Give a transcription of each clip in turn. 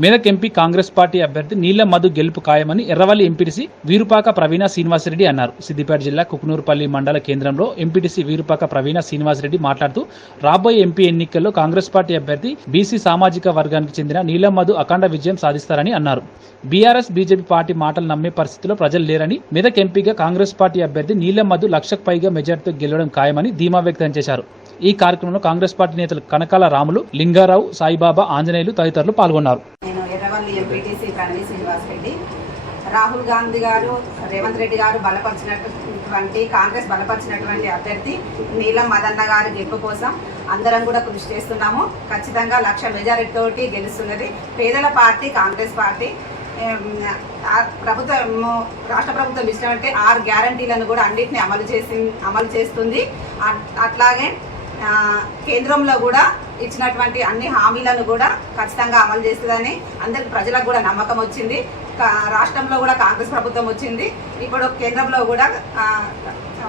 Medak MP Congress party అభ్యర్థి నీళ్ళ మధు గెలుపు ఖాయమని ఎర్రవల్లి ఎంపీటీసీ వీరుపాక ప్రవీణ శ్రీనివాసరెడ్డి అన్నారు. సిద్దిపేట జిల్లా కుకునూరుపల్లి మండల కేంద్రంలో ఎంపీటీసీ వీరుపాక ప్రవీణ శ్రీనివాసరెడ్డి మాట్లాడుతూ రాబోయే ఎంపీ ఎన్నికల్లో కాంగ్రెస్ పార్టీ అభ్యర్థి బీసీ సామాజిక వర్గానికి చెందిన నీలం మధు అఖండ విజయం సాధిస్తారని అన్నారు. బీఆర్ఎస్ బీజేపీ పార్టీ మాటలు నమ్మే పరిస్థితిలో ప్రజలు లేరని మెదక్ ఎంపీగా కాంగ్రెస్ పార్టీ అభ్యర్థి నీలం మధు లక్షకు పైగా మెజార్టీతో గెలవడం ఖాయమని ధీమా వ్యక్తం చేశారు. ఈ కార్యక్రమంలో కాంగ్రెస్ పార్టీ నేతలు కనకాల రాములు లింగారావు సాయిబాబా ఆంజనేయులు తదితరులు పాల్గొన్నారు. ఎంపీటీసీ ప్రణవి శ్రీనివాస్ రెడ్డి. రాహుల్ గాంధీ గారు రేవంత్ రెడ్డి గారు బలపరిచినటువంటి కాంగ్రెస్ బలపరిచినటువంటి అభ్యర్థి నీలం మదన్న గారి గెలుపు కోసం అందరం కూడా కృషి చేస్తున్నాము. ఖచ్చితంగా లక్ష మెజారిటీ తోటి గెలుస్తున్నది. పేదల పార్టీ కాంగ్రెస్ పార్టీ. ప్రభుత్వము ప్రభుత్వం రాష్ట్ర ప్రభుత్వం ఇచ్చినట్టే ఆరు గ్యారంటీలను కూడా అన్నింటినీ అమలు చేసి అమలు చేస్తుంది. అట్లాగే కేంద్రంలో కూడా ఇచ్చినటువంటి అన్ని హామీలను కూడా ఖచ్చితంగా అమలు చేస్తుందని అందరికి ప్రజలకు కూడా నమ్మకం వచ్చింది. కా- రాష్ట్రంలో కూడా కాంగ్రెస్ ప్రభుత్వం వచ్చింది. ఇప్పుడు కేంద్రంలో కూడా ఆ,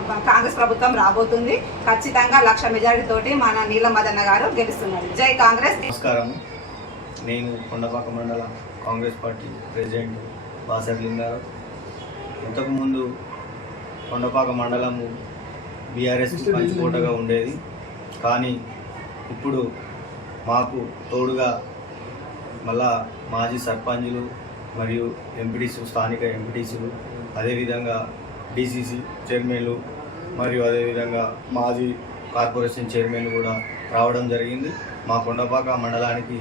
కాంగ్రెస్ ప్రభుత్వం రాబోతుంది. ఖచ్చితంగా లక్ష మెజారిటీ తోటి మన నీలం మదన్న గారు గెలుస్తున్నారు. జై కాంగ్రెస్. నమస్కారం. నేను కొండపాక మండల Congress party president Basar Lingarao. ఇంతకుముందు కొండపాక మండలము బీఆర్ఎస్ పంచుకోటగా ఉండేది. కానీ ఇప్పుడు మాకు తోడుగా మళ్ళా మాజీ సర్పంచులు మరియు ఎంపీటీసీ స్థానిక ఎంపీటీసీలు అదేవిధంగా డీసీసీ చైర్మన్లు మరియు అదేవిధంగా మాజీ కార్పొరేషన్ చైర్మన్ కూడా రావడం జరిగింది. మా కొండపాక మండలానికి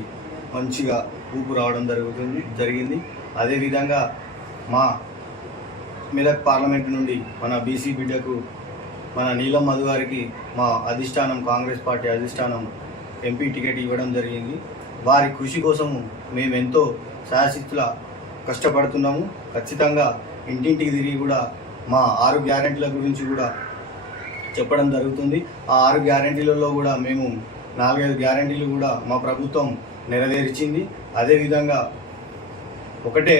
మంచిగా ఊపు రావడం జరుగుతుంది జరిగింది. అదేవిధంగా మా మెదక్ పార్లమెంట్ నుండి మన బీసీ బిడ్డకు మన నీలం మధు గారికి మా అధిష్టానం కాంగ్రెస్ పార్టీ అధిష్టానం ఎంపీ టికెట్ ఇవ్వడం జరిగింది. వారి కృషి కోసము మేము ఎంతో కష్టపడుతున్నాము. ఖచ్చితంగా ఇంటింటికి తిరిగి కూడా మా ఆరు గ్యారెంటీల గురించి కూడా చెప్పడం జరుగుతుంది. ఆ ఆరు గ్యారెంటీలలో కూడా మేము నాలుగైదు గ్యారెంటీలు కూడా మా ప్రభుత్వం నెరవేర్చింది. అదేవిధంగా ఒకటే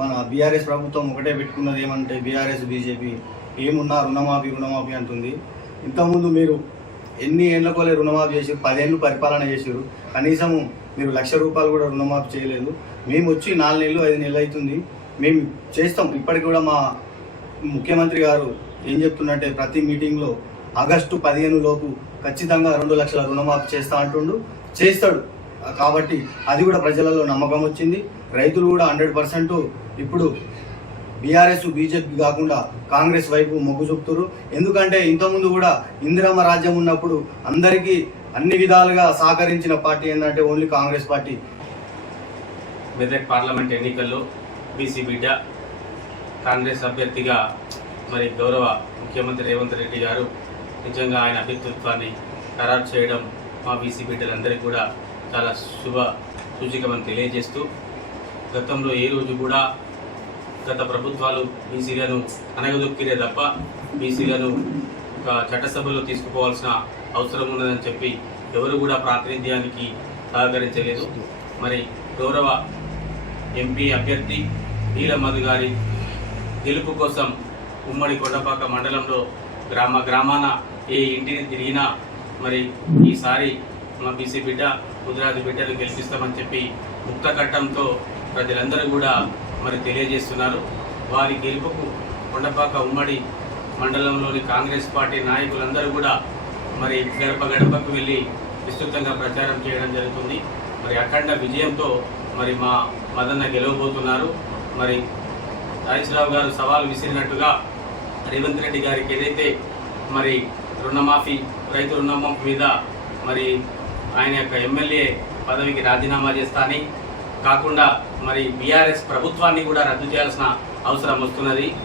మన బీఆర్ఎస్ ప్రభుత్వం ఒకటే పెట్టుకున్నది ఏమంటే బీఆర్ఎస్ బీజేపీ ఏమున్నా రుణమాఫీ రుణమాఫీ అంటుంది. ఇంతకుముందు మీరు ఎన్ని ఏళ్ళకోలే రుణమాఫీ చేసారు పదేళ్ళు పరిపాలన చేసారు కనీసం మీరు లక్ష రూపాయలు కూడా రుణమాఫీ చేయలేదు. మేము వచ్చి నాలుగు నెలలు ఐదు నెలలు అవుతుంది. మేము చేస్తాం. ఇప్పటికి కూడా మా ముఖ్యమంత్రి గారు ఏం చెప్తున్నట్టే ప్రతి మీటింగ్లో ఆగస్టు పదిహేను లోపు ఖచ్చితంగా రెండు లక్షల రుణమాఫీ చేస్తా అంటుండు. చేస్తాడు. కాబట్టి అది కూడా ప్రజలలో నమ్మకం వచ్చింది. రైతులు కూడా హండ్రెడ్ పర్సెంట్ ఇప్పుడు బీఆర్ఎస్ బీజేపీ కాకుండా కాంగ్రెస్ వైపు మొగ్గు చూపుతారు ఎందుకంటే ఇంతకుముందు కూడా ఇందిరమ్మ రాజ్యం ఉన్నప్పుడు అందరికీ అన్ని విధాలుగా సహకరించిన పార్టీ ఏంటంటే only Congress party. Medak parliament ఎన్నికల్లో బీసీ బిడ్డ కాంగ్రెస్ అభ్యర్థిగా మరి గౌరవ ముఖ్యమంత్రి రేవంత్ రెడ్డి గారు నిజంగా ఆయన అభ్యర్థిత్వాన్ని ఖరారు చేయడం మా బీసీ బిడ్డలందరికీ కూడా చాలా శుభ సూచికమని తెలియజేస్తూ గతంలో ఏ రోజు కూడా గత ప్రభుత్వాలు బీసీలను అనగదొక్కిరే తప్ప బీసీలను ఒక చట్టసభలో తీసుకుపోవాల్సిన అవసరం ఉన్నదని చెప్పి ఎవరు కూడా ప్రాతినిధ్యానికి సహకరించలేదు. మరి గౌరవ ఎంపీ అభ్యర్థి నీల గారి గెలుపు కోసం ఉమ్మడి కొండపాక మండలంలో గ్రామ గ్రామాన ఏ ఇంటిని తిరిగినా మరి ఈసారి మా బీసీ బిడ్డ గుజరాతీ బిడ్డను గెలిపిస్తామని చెప్పి ముక్త కట్టంతో ప్రజలందరూ కూడా మరి తెలియజేస్తున్నారు. వారి గెలుపుకు కొండపాక ఉమ్మడి మండలంలోని కాంగ్రెస్ పార్టీ నాయకులందరూ కూడా మరి గడప గడపకు వెళ్ళి విస్తృతంగా ప్రచారం చేయడం జరుగుతుంది. మరి అఖండ విజయంతో మరి మా మదన్న గెలవబోతున్నారు. మరి రాజేశ్వరరావు గారు సవాల్ విసిరినట్టుగా రేవంత్ రెడ్డి గారికి ఏదైతే మరి రుణమాఫీ రైతు రుణమాఫీ మీద మరి ఆయన యొక్క ఎమ్మెల్యే పదవికి రాజీనామా చేస్తా అని కాకుండా మరి బీఆర్ఎస్ ప్రభుత్వాన్ని కూడా రద్దు చేయాల్సిన అవసరం వస్తున్నది.